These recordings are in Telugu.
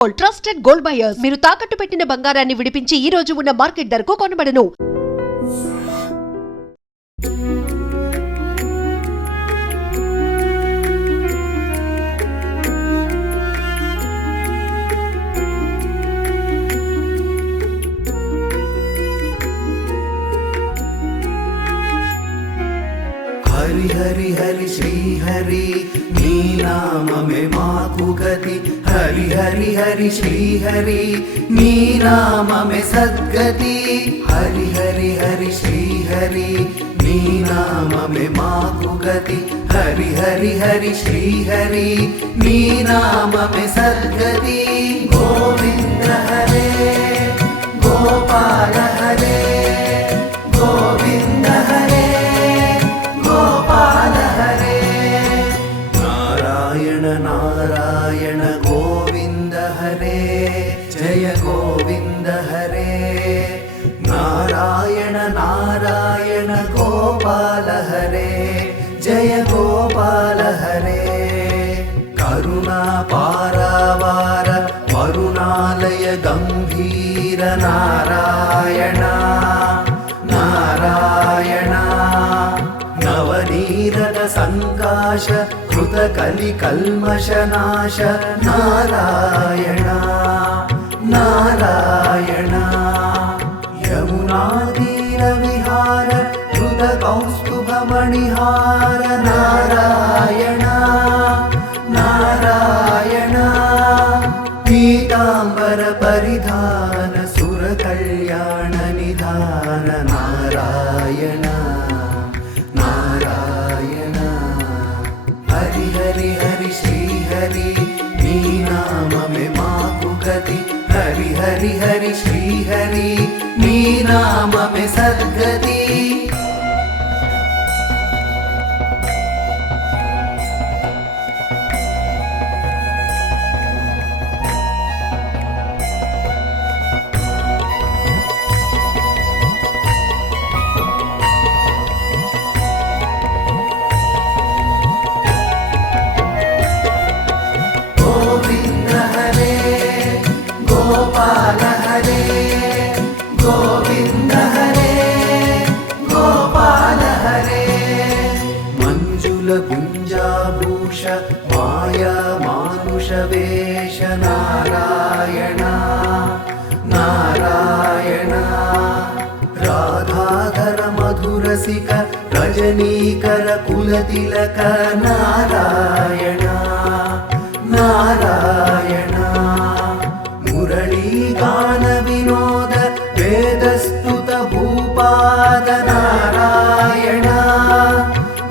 ట్రస్టెడ్ గోల్డ్ బయర్స్ మీరు తాకట్టు పెట్టిన బంగారాన్ని విడిపించి ఈ రోజు ఉన్న మార్కెట్ ధరకు కొనబడను. హరి హరి హరి శ్రీ హరి నీ నామమే మాకు గతి. హరి హరి హరి శ్రీ హరి నీ నామమే సద్గతి. హరి హరి హరి శ్రీ హరి నీ నామమే మాకు గతి. హరి హరి హరి శ్రీ హరి నీ నామమే సద్గతి. గోవింద హరే గోపాల హరే గోవింద హరే గోపాల హరే. నారాయణ నారాయణ గోవింద హరే జయ గోవింద హరే. నారాయణ నారాయణ గోపాల హరే జయ గోపాల హరే. కరుణా పారావార వరుణాలయ గంభీర నారాయణ నారాయణ. నవనీరద సంకాశ కృత కలి కల్మషనాశ నారాయణ నారాయణ. యమునా తీర విహార కృత కౌస్తుభ మణిహార నారాయణ నారాయణ. పీతాంబర పరిధాన సుర కళ్యాణ నిధాన నారాయణ నారాయణ. హరి హరి హరి శ్రీ హరి నీ నామమే మాకు గతి. హరి హరి హరి శ్రీ హరి నీ నామమే సద్గతి. గోవింద హరే గోపాల హరే గోవింద హరే గోపాల హరే. మంజుల గుంజాభూష మాయా మానుష వేష నారాయణ నారాయణ. రాధాధర మధురసిక రజనీకర కులతిలక నారాయణ నారాయణ. మురళీగాన వినోద వేదస్తుత భూపాద నారాయణ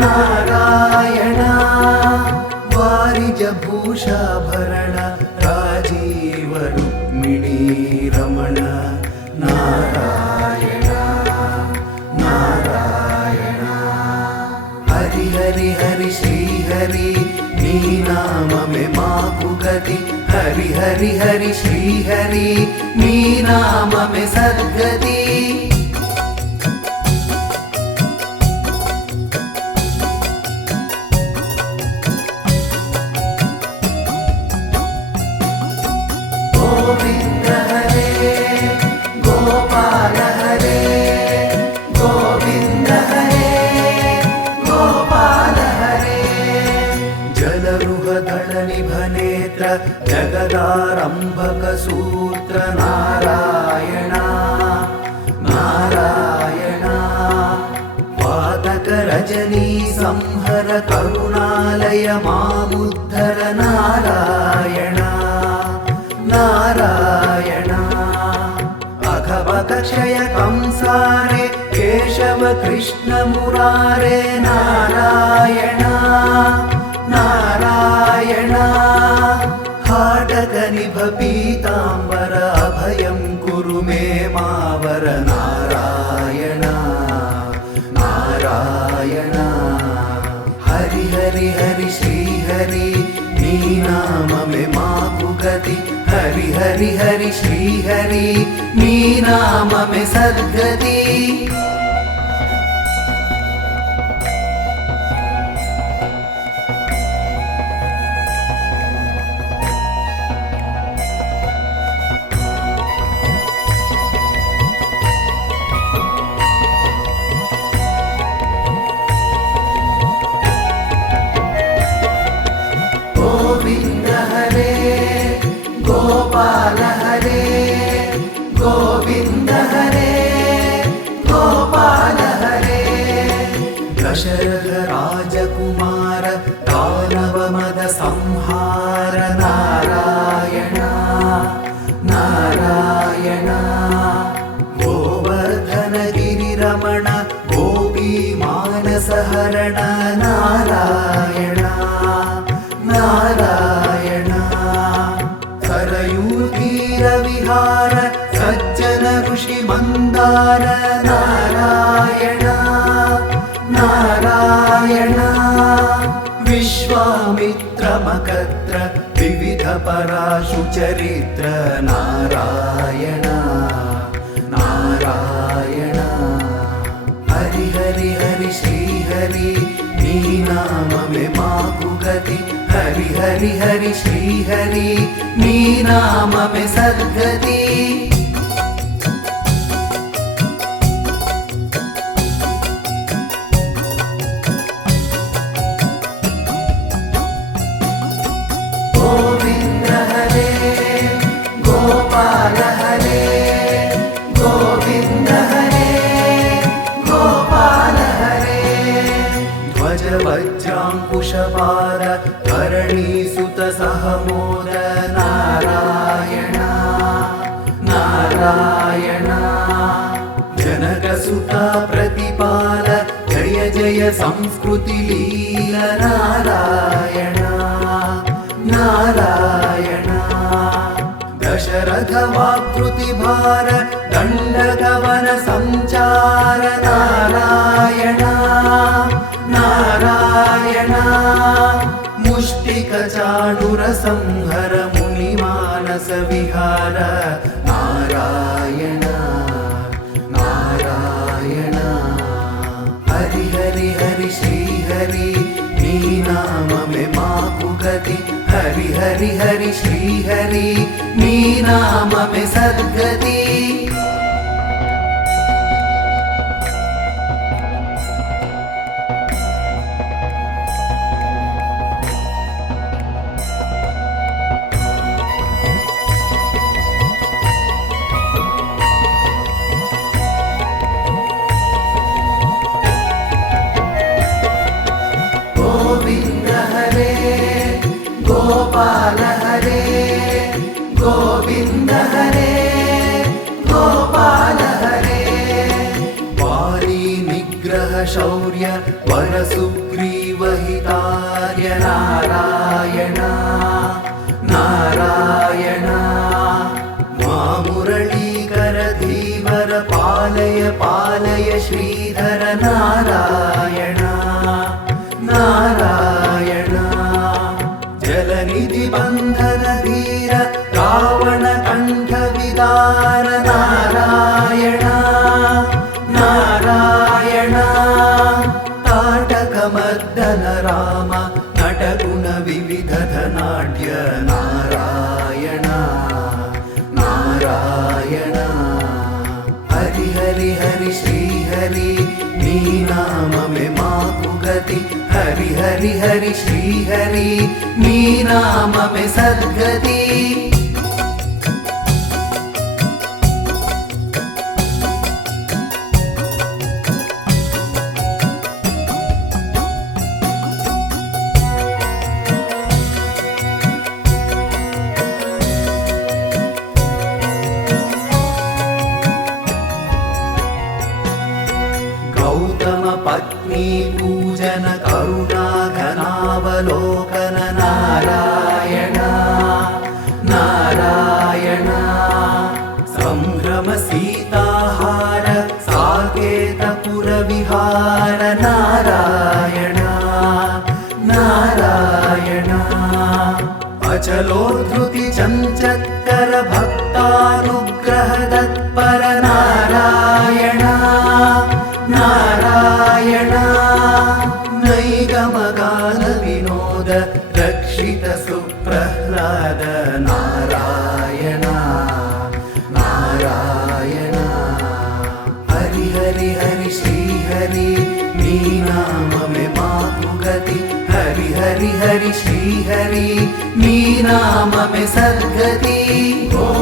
నారాయణ. వారిజ భూషాభరణ రాజీవ రుక్మిణీ రమణ నారాయణ నారాయణ. హరి హరి హరి శ్రీ హరి నీ నామమే మాకు గతి. హరి హరి హరి శ్రీ హరి నీ నామమే సద్గతి. గోవింద హరే గోపాల హరే గోవింద హరే గోపాల హరే. జలరుహదళ నిభనేత్ర జగదారంభక సూత్ర నారాయణ నారాయణ. పాతక రజనీ సంహర కరుణాలయ మాముద్ధర నారాయణ నారాయణ. అఘవక క్షయ కంసారే కేశవ కృష్ణ మురారే నారాయణ నారాయణ. హాటక నిభ పీతాంబర అభయం కురు మే మావర నారాయణ నారాయణ. హరి హరి హరి శ్రీ హరి నీ నామమే మాకు గతి. హరి హరి హరి శ్రీ హరి నీ నామమే సద్గతి. गोपाल हरे गोविन्द हरे गोपाल हरे दशरथ राजकुमार दानव मद संहार नारायण नारायण गोवर्धन गिरिरमण गोपी मानस हरण नारायण नारायण सरयूतीर विहार सज्जन ऋषि मंदार नारायण नारायण विश्वामित्र मकत्र विविध पराशु चरित्र नारायण नारायण हरि हरि हरि श्री हरि नी नाम में माकु गति हरि हरि हरि श्री हरि नी नाम में सद्गति गोविंद हरे गोपाल हरे गोविंद हरे गोपाल हरे ध्वज वज्रांकुशपार धरणीसुत सहमोद नारायण नारायण जनकसुता प्रतिपाल जय जय संस्कृति लील नारायण नारायण दशरथ वाकृति भार दंडगवन संचार नारायण नारायण मुष्टिक चाणुर संहर मुनि मानस विहार नारायण नारायण हरि हरि हरि श्री हरि नी नाम में माकु गति हरि हरि हरि श्री हरि नी नाम में सद्गति गोविंद हरे गोपाल हरे गोविंद हरे गोपाल हरे वारी निग्रह शौर्य वर सुग्रीव हितार्य नारायण नारायण मुरलीकर धीवर पालय पालय श्रीधर नारायण नारायण जलनिधि बंधन धीर रावण कंठ विदार नारायण नारायण ताटक मर्दन राम नटगुण विविध धनाढ्य नारायण नारायण हरि हरि हरि श्री हरि नी नाम में माकु गति हरि हरि हरि श्री हरि नी नाम में सद्गति गौतम पत्नी पूजन करुणा घनावलोकन नारायण नारायण संभ्रम सीताहार साकेतपुर विहार नारायण नारायण अचलोद्धृति चंचत्कर भक्तानुग्रह तत्पर नारायण नारायण नैगमगान विनोद रक्षित सुप्रह्लाद नारायण नारायण हरि हरि हरि श्री हरि नी नाम में माकु गति हरि हरि హరి హరి శ్రీహరి నీ నామమే సద్గతి ఓం